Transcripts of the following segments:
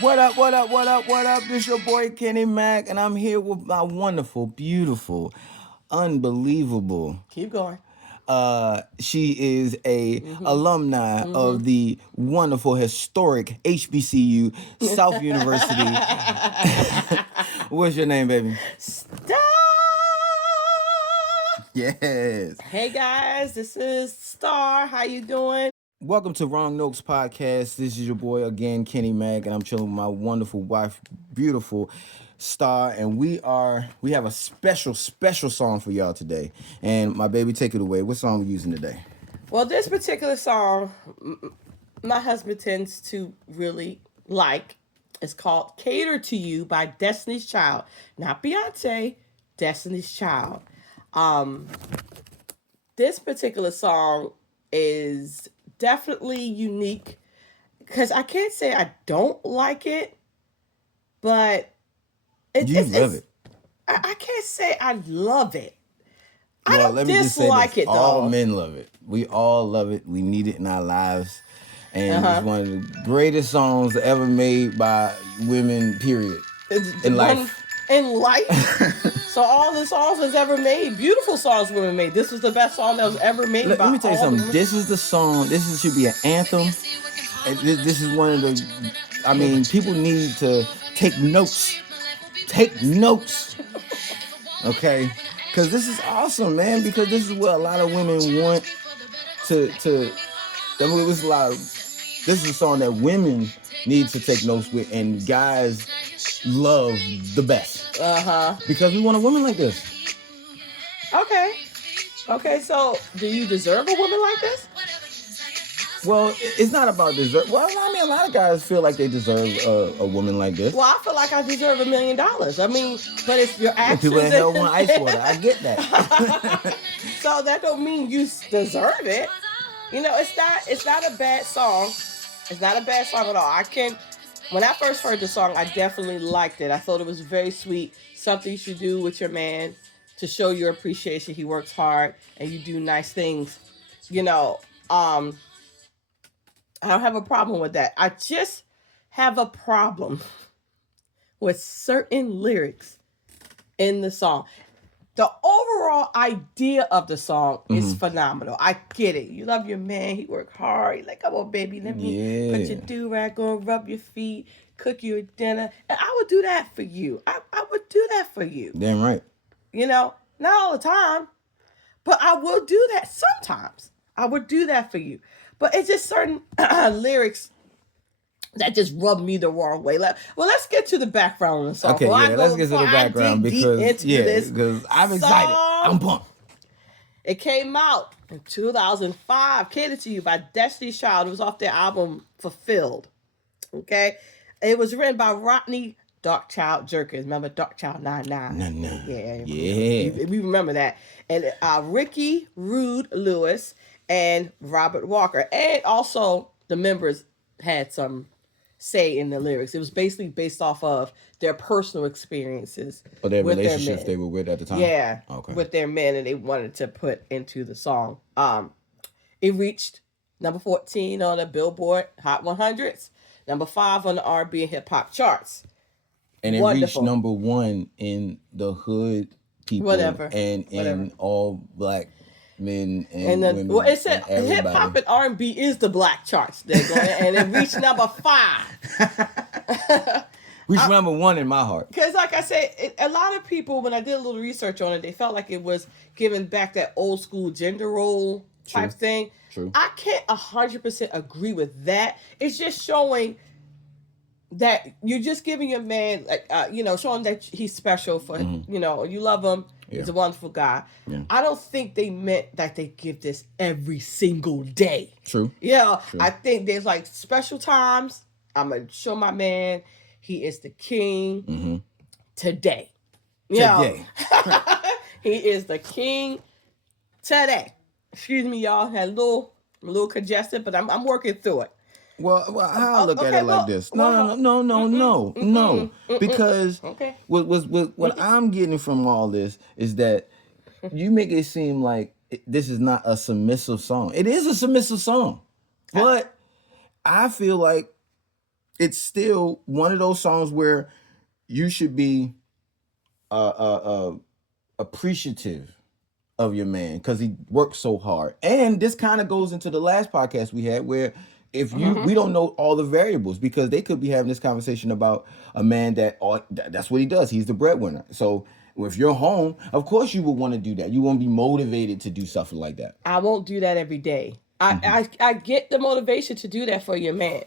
What up, what up, what up, what up? This your boy Kenny Mac, and I'm here with my wonderful, beautiful, unbelievable. Keep going. She is a alumni of the wonderful, historic HBCU, South University. What's your name, baby? Stop! Yes. Hey guys, this is Star. How you doing? Welcome to Wrong Notes Podcast. This is your boy again, Kenny Mac, and I'm chilling with my wonderful wife, beautiful Star, and we have a special song for y'all today. And my baby, take it away. What song we using today? Well, this particular song, my husband tends to really like. It's called "Cater to You" by Destiny's Child, not Beyonce. Destiny's Child. This particular song is definitely unique because I can't say I don't like it, but love it. I can't say I love it. I Well, don't let me just say dislike this. it though. All men love it. We all love it. We need it in our lives. And it's one of the greatest songs ever made by women, period. In life. In life. So all the songs that's ever made, beautiful songs women made. This was the best song that was ever made. Let me tell you something. This is the song. Should be an anthem. And this is one of the. I mean, people need to take notes. Take notes. Okay, because this is awesome, man. Because this is what a lot of women want to. I mean, this is a song that women need to take notes with, and guys love the best. Because we want a woman like this. Okay, so do you deserve a woman like this? Well, it's not about deserve. Well, I mean, a lot of guys feel like they deserve a woman like this. Well, I feel like I deserve $1 million. I mean, but it's your actions. People that hell want ice water. I get that. So that don't mean you deserve it. You know, it's not a bad song. It's not a bad song at all. When I first heard the song, I definitely liked it. I thought it was very sweet. Something you should do with your man to show your appreciation. He works hard and you do nice things. You know, I don't have a problem with that. I just have a problem with certain lyrics in the song. The overall idea of the song is phenomenal. I get it. You love your man. He work hard. You're like, come on, baby. Let me put your do-rag on, rub your feet, cook you a dinner. And I would do that for you. I would do that for you. Damn right. You know, not all the time, but I will do that sometimes. I would do that for you. But it's just certain lyrics that just rub me the wrong way. Let's get to the background of the song. Okay, let's get to the background because I'm excited. I'm pumped. It came out in 2005. "Cater to You" by Destiny's Child. It was off their album Fulfilled. Okay, it was written by Rodney Darkchild Jerkins. Remember Darkchild 99? Yeah. We remember that. And Ricky Rude Lewis and Robert Walker, and also the members had some say in the lyrics. It was basically based off of their personal experiences. Or their relationships they were with at the time? Yeah. Okay. With their men, and they wanted to put into the song. It reached number 14 on the Billboard Hot 100s, number 5 on the R&B and hip hop charts. And it reached number 1 in the hood people and in all black men and women. Well, it said hip hop and R&B is the black charts. And it reached number 5. Reached number 1 in my heart. Because, like I said, a lot of people, when I did a little research on it, they felt like it was giving back that old school gender role type thing. True. I can't 100% agree with that. It's just showing that you're just giving your man, showing that he's special for, you love him. Yeah. He's a wonderful guy. Yeah. I don't think they meant that they give this every single day. True. Yeah. True. I think there's like special times. I'm going to show my man he is the king today. Today. He is the king today. Excuse me, y'all. Had a little congested, but I'm working through it. Well, I look at it like this. No. Because what I'm getting from all this is that you make it seem like this is not a submissive song. It is a submissive song, but I feel like it's still one of those songs where you should be appreciative of your man because he works so hard. And this kind of goes into the last podcast we had where if you we don't know all the variables because they could be having this conversation about a man that's what he does. He's the breadwinner. So if you're home, of course you would want to do that. You want to be motivated to do something like that. I won't do that every day. I get the motivation to do that for your man.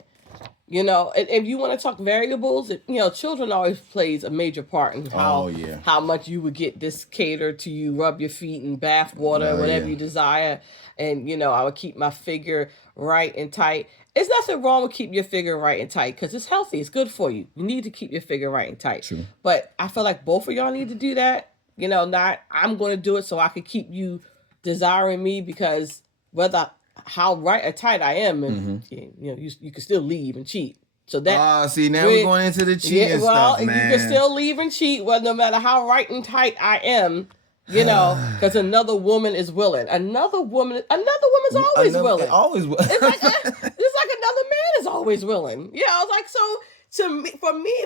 You know, and if you want to talk variables, you know, children always plays a major part in how much you would get this catered to you, rub your feet in bath water, whatever you desire. And, you know, I would keep my figure right and tight. There's nothing wrong with keeping your figure right and tight because it's healthy. It's good for you. You need to keep your figure right and tight. True. But I feel like both of y'all need to do that. You know, not I'm going to do it so I could keep you desiring me because how right or tight I am, and you know, you can still leave and cheat. So that see now we're going into the cheating stuff, man. You can still leave and cheat, well, no matter how right and tight I am, you know, because another woman is willing. Another woman's always willing. Always willing. It's like another man is always willing. Yeah, I was like, so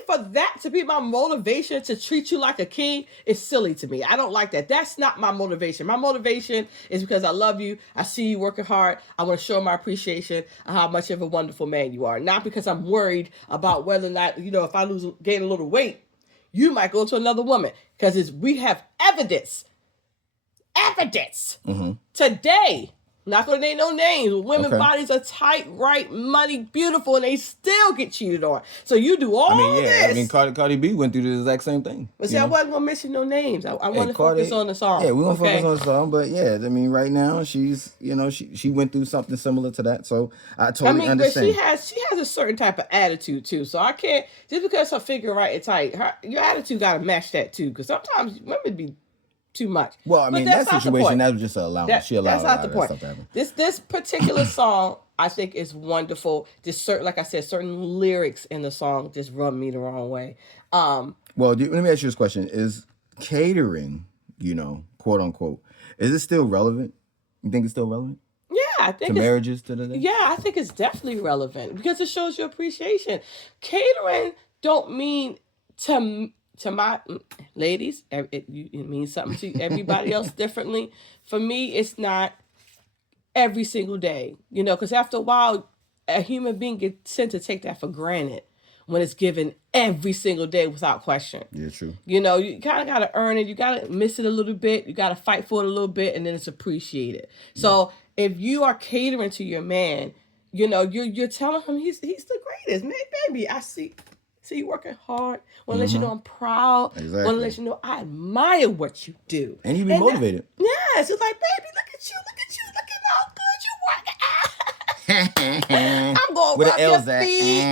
for that to be my motivation to treat you like a king is silly to me. I don't like that. That's not my motivation. My motivation is because I love you. I see you working hard. I want to show my appreciation of how much of a wonderful man you are. Not because I'm worried about whether or not, you know, if I gain a little weight, you might go to another woman. Because we have evidence today. Not gonna name no names. Women's bodies are tight, right, money, beautiful, and they still get cheated on. So you do all this. I mean, Cardi B went through the exact same thing. But see, I wasn't gonna mention no names. I want to focus on the song. Yeah, we're gonna focus on the song. But yeah, I mean, right now she's, you know, she went through something similar to that. So I totally understand. But she has a certain type of attitude too. So I can't just because her figure right and tight, your attitude gotta match that too. Because sometimes women be too much. Well, I mean, that situation, that was just an allowance. She allowed that's not the point. Stuff to happen. This particular song, I think, is wonderful. Just like I said, certain lyrics in the song just rub me the wrong way. Well, let me ask you this question: is catering, you know, quote unquote, is it still relevant? You think it's still relevant? Yeah, I think to marriages today. Yeah, I think it's definitely relevant because it shows your appreciation. Catering don't mean to my ladies, it means something to everybody else differently. For me, it's not every single day, you know, because after a while, a human being gets tend to take that for granted when it's given every single day without question. Yeah, true. You know, you kind of got to earn it. You got to miss it a little bit. You got to fight for it a little bit, and then it's appreciated. Yeah. So if you are catering to your man, you know, you're telling him he's the greatest, man, baby. I see you working hard. Want to let you know I'm proud. Exactly. Want to let you know I admire what you do. And you be motivated. Yes. It's like, baby, look at you. Look at how good you working. I'm going to rub your feet.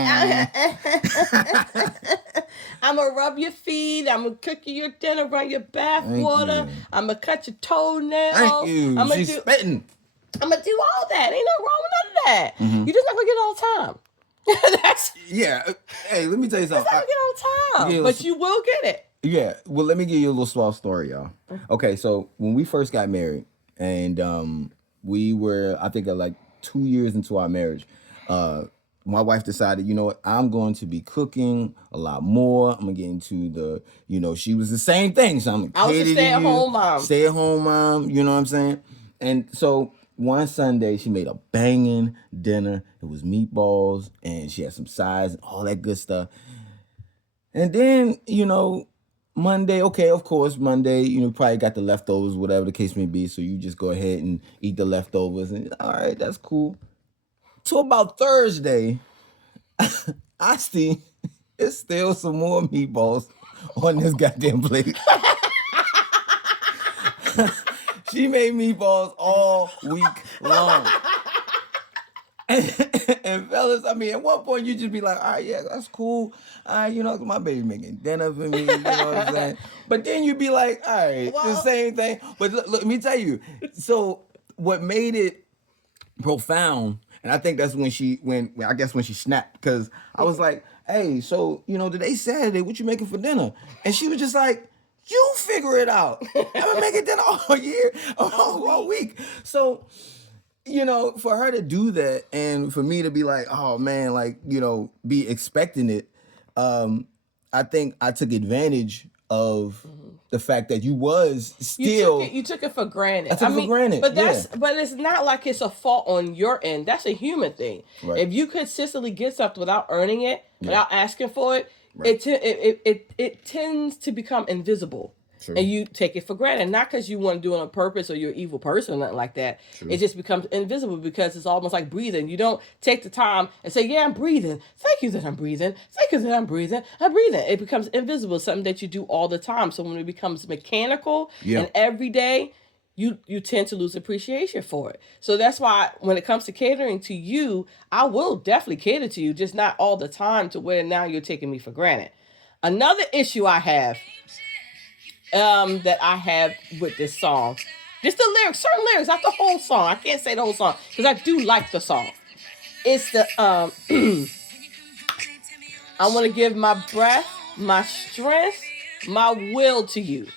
I'm going to rub your feet. I'm going to cook you your dinner, run your bath water. I'm going to cut your toenails. Thank you. She's spitting. I'm going to do all that. Ain't nothing wrong with none of that. You're just not going to get it all the time. Hey, let me tell you something. It's not get all the time, but you will get it. Yeah. Well, let me give you a little small story, y'all. Okay, so when we first got married, and we were, I think, like 2 years into our marriage, my wife decided, you know what, I'm going to be cooking a lot more. I'm gonna get into the, you know, she was the same thing. So I was a stay-at-home mom. Stay-at-home mom. You know what I'm saying? And so one Sunday, she made a banging dinner. It was meatballs, and she had some sides and all that good stuff. And then, you know, Monday, you know, probably got the leftovers, whatever the case may be. So you just go ahead and eat the leftovers. And all right, that's cool. So about Thursday, I see it's still some more meatballs on this goddamn plate. She made meatballs all week long. And fellas, I mean, at one point you just be like, all right, yeah, that's cool. All right, you know, my baby making dinner for me, you know what I'm saying? But then you be like, all right, the same thing. But look, let me tell you. So what made it profound, and I think that's when she snapped, because I was like, hey, so, you know, today Saturday, what you making for dinner? And she was just like, you figure it out. I've been making dinner all year, all week. So for her to do that and for me to be like, oh man, like, be expecting it, I think I took advantage of the fact that you was still. You took it for granted. I took it for granted. But but it's not like it's a fault on your end. That's a human thing. Right. If you consistently get something without earning it, without asking for it, Right. it tends to become invisible. True. And you take it for granted, not because you want to do it on purpose or you're an evil person or nothing like that. True. It just becomes invisible because it's almost like breathing. You don't take the time and say, yeah, I'm breathing. Thank you that I'm breathing. Thank you that I'm breathing. I'm breathing. It becomes invisible, something that you do all the time. So when it becomes mechanical and every day, you tend to lose appreciation for it. So that's why when it comes to catering to you, I will definitely cater to you, just not all the time to where now you're taking me for granted. Another issue I have that I have with this song, just the lyrics, certain lyrics, not the whole song. I can't say the whole song because I do like the song. It's the I want to give my breath, my strength, my will to you.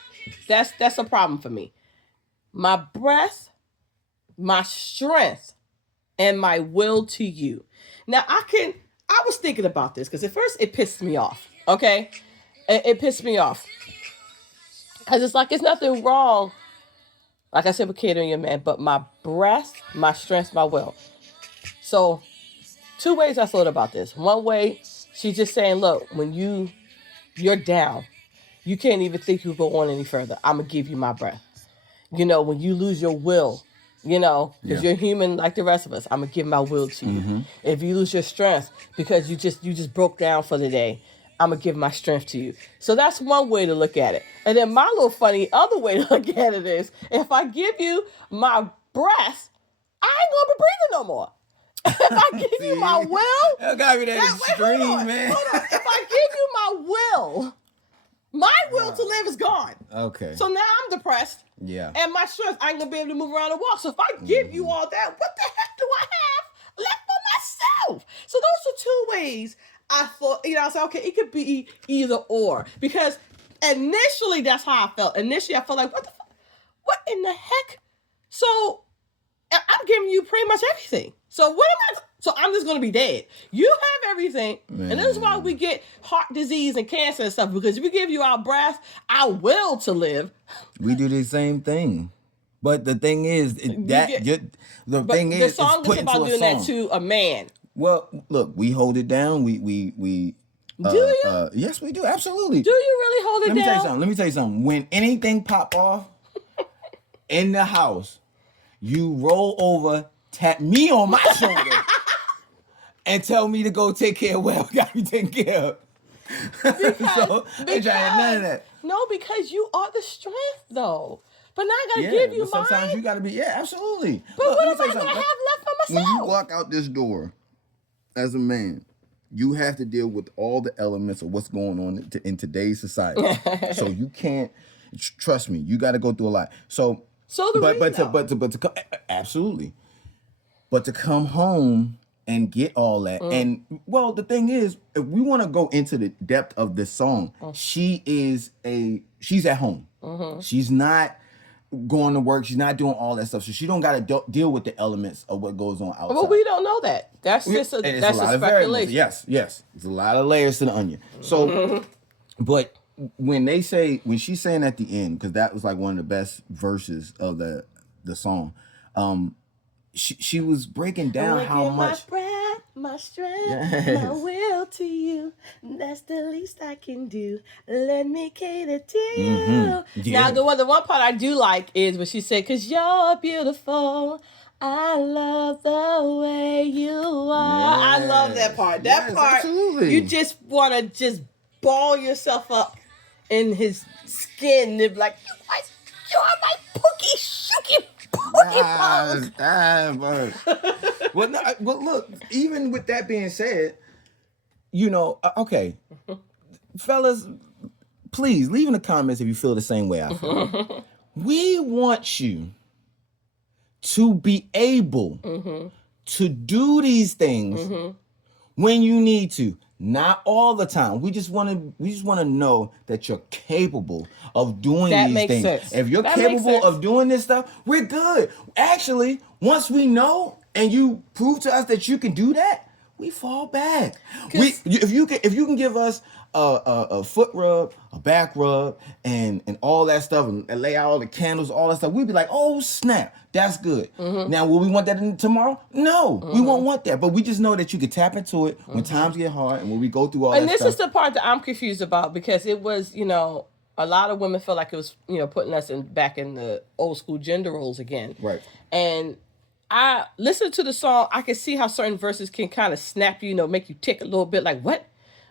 That's a problem for me. My breath, my strength, and my will to you. Now I was thinking about this because at first it pissed me off. Okay, it pissed me off. Because it's like, it's nothing wrong, like I said, with catering your man, but my breath, my strength, my will. So, two ways I thought about this. One way, she's just saying, look, when you're down, you can't even think you go on any further. I'm going to give you my breath. When you lose your will, because you're human like the rest of us, I'm going to give my will to you. Mm-hmm. If you lose your strength because you just broke down for the day, I'm going to give my strength to you. So that's one way to look at it. And then my little funny other way to look at it is, if I give you my breath, I ain't going to be breathing no more. If I give you my will... That got me that extreme, man. Hold on. If I give you my will to live is gone. Okay. So now I'm depressed. Yeah. And my strength, I ain't going to be able to move around and walk. So if I give you all that, what the heck do I have left for myself? So those are two ways I thought, I said, okay, it could be either or. Because initially, that's how I felt. Initially, I felt like, what in the heck? So, I'm giving you pretty much everything. So, so I'm just going to be dead. You have everything. Man. And this is why we get heart disease and cancer and stuff. Because if we give you our breath, our will to live. We do the same thing. But the thing is, the song is about doing that to a man. Well, look, we hold it down. We do you? Yes, we do. Absolutely. Do you really hold it down? Let me tell you something. When anything pop off in the house, you roll over, tap me on my shoulder, and tell me to go take care of what I got to be taken care of. Because none of that. No, because you are the strength, though. But now I gotta give you mine. Sometimes you gotta be, absolutely. But look, what am I gonna have left for myself? When you walk out this door, as a man, you have to deal with all the elements of what's going on in today's society. So you can't, trust me, you got to go through a lot. So do we. To come, absolutely. But to come home and get all that, and well, the thing is, if we want to go into the depth of this song, she's at home. Mm-hmm. She's not going to work. She's not doing all that stuff. So she don't got to deal with the elements of what goes on outside. Well, we don't know that. That's just a speculation. Yes. There's a lot of layers to the onion. So, but when she's saying at the end, because that was like one of the best verses of the song, she was breaking down how much. My strength, my will to you. That's the least I can do. Let me cater to you. Mm-hmm. Yeah. Now, the one part I do like is when she said, 'cause you're beautiful. I love the way you are. Yes. I love that part. That part, absolutely. You just want to just ball yourself up in his skin and be like, you are my pookie, shooky Well, look, even with that being said, okay, fellas, please leave in the comments if you feel the same way I feel. We want you to be able to do these things when you need to. Not all the time. We just want to know that you're capable of doing these things. Sense. If you're capable of doing this stuff, we're good. Actually, Once we know and you prove to us that you can do that, we fall back. If you can give us a foot rub, a back rub, and all that stuff, and lay out all the candles, all that stuff, we'd be like, oh snap, that's good. Now, will we want that tomorrow? No, we won't want that. But we just know that you can tap into it when times get hard and when we go through all that stuff. And this is the part that I'm confused about, because it was, a lot of women feel like it was, putting us back in the old school gender roles again. Right. And I listen to the song, I can see how certain verses can kind of snap you, make you tick a little bit, like, what?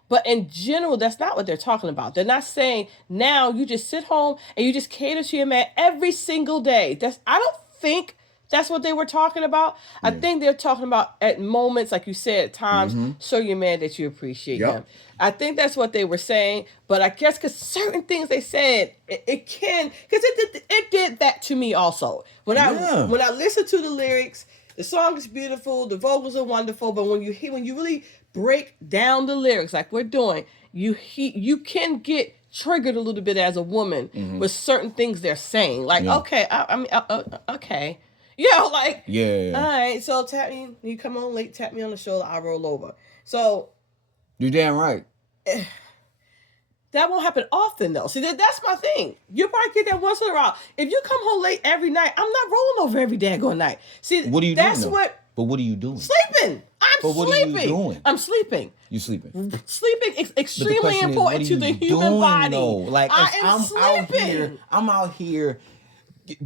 But in general, that's not what they're talking about. They're not saying now you just sit home and you just cater to your man every single day. I don't think that's what they were talking about. I think they're talking about at moments, like you said, at times, show your man that you appreciate him. I think that's what they were saying. But I guess because certain things they said, it can, because it did that to me also. When I listen to the lyrics, the song is beautiful, the vocals are wonderful, but when you really break down the lyrics like we're doing, you can get triggered a little bit as a woman with certain things they're saying. Like, okay, okay. Like, all right, so tap me, you come on late, tap me on the shoulder, I'll roll over. So, you're damn right. That won't happen often, though. See, that's my thing. You'll probably get that once in a while. If you come home late every night, I'm not rolling over every daggone night. See, what are you doing? But what are you doing? Sleeping. But what are you doing? I'm sleeping. You sleeping? Sleeping is extremely important to the human body. Though? Like, I'm sleeping. out here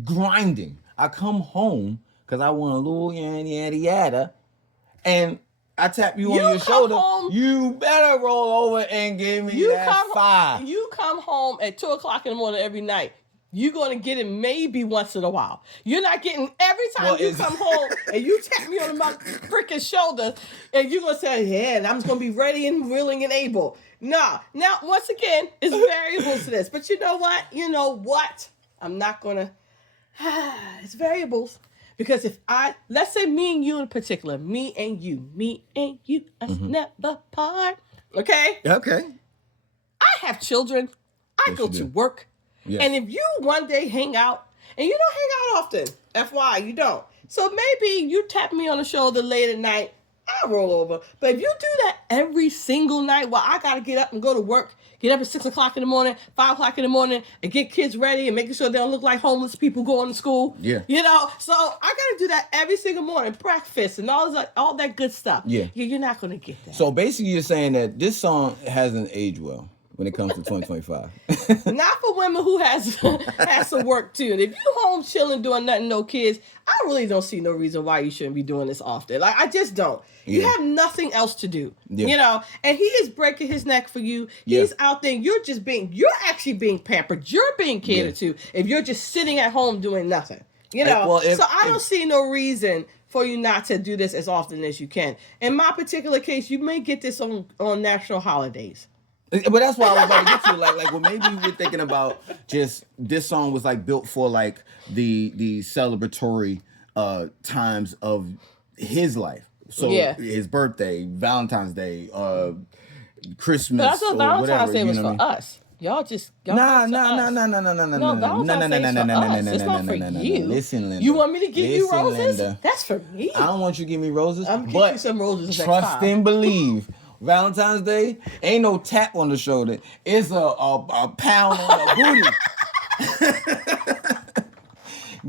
grinding. I come home because I want a little yada yada, and I tap you on your shoulder. Home, you better roll over and give me that 5. You come home at 2:00 in the morning every night. You're going to get it maybe once in a while. You're not getting every time you come home and you tap me on my freaking shoulder and you're going to say, yeah, and I'm just going to be ready and willing and able. No. Now, once again, it's variables to this. But you know what? I'm not going to. It's variables. Because let's say me and you in particular, me and you, us never part. Okay? Okay. I have children. I go to work. Yes. And if you one day hang out, and you don't hang out often, FYI, you don't. So maybe you tap me on the shoulder late at night, I'll roll over. But if you do that every single night, I got to get up and go to work, get up at 6:00 in the morning, 5:00 in the morning, and get kids ready and making sure they don't look like homeless people going to school. Yeah. So I got to do that every single morning, breakfast and all that good stuff. Yeah. You're not going to get that. So basically you're saying that this song hasn't aged well when it comes to 2025. Not for women who has some work too. And if you home chilling doing nothing, no kids, I really don't see no reason why you shouldn't be doing this often. Like, I just don't. You have nothing else to do. Yeah. And he is breaking his neck for you. He's out there. You're actually being pampered. You're being catered to if you're just sitting at home doing nothing. So I don't see no reason for you not to do this as often as you can. In my particular case, you may get this on national holidays. But that's why I was about to get to like maybe we're thinking about just this song was like built for like the celebratory times of his life. So his birthday, Valentine's Day, Christmas. But I thought Valentine's Day was for us. Y'all just No. Valentine's Day is for us. It's not for you. Listen, Linda. You want me to give you roses? Linda. That's for me. I don't want you to give me roses. I'm gonna give you some roses. Trust and believe. Valentine's Day ain't no tap on the shoulder. It's a pound on the booty.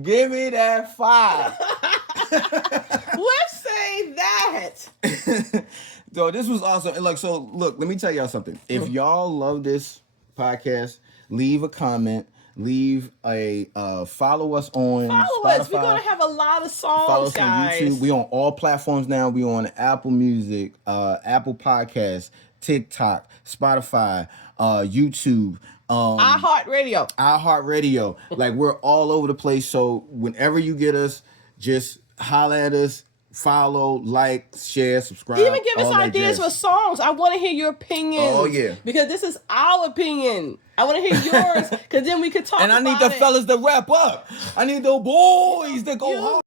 Give me that 5. Let's say that. So this was awesome. Look, let me tell y'all something. If y'all love this podcast, leave a comment. Leave a follow us on Spotify. We're gonna have a lot of songs. Follow us guys. on YouTube. We on all platforms now. We on Apple Music, Apple Podcasts, TikTok, Spotify, YouTube, iHeartradio. Like, we're all over the place. So whenever you get us, just holler at us. Follow, like, share, subscribe. Even give us ideas for songs. I want to hear your opinion. Oh, yeah. Because this is our opinion. I want to hear yours because then we could talk about it. And I need the fellas to wrap up. I need the boys to go hard.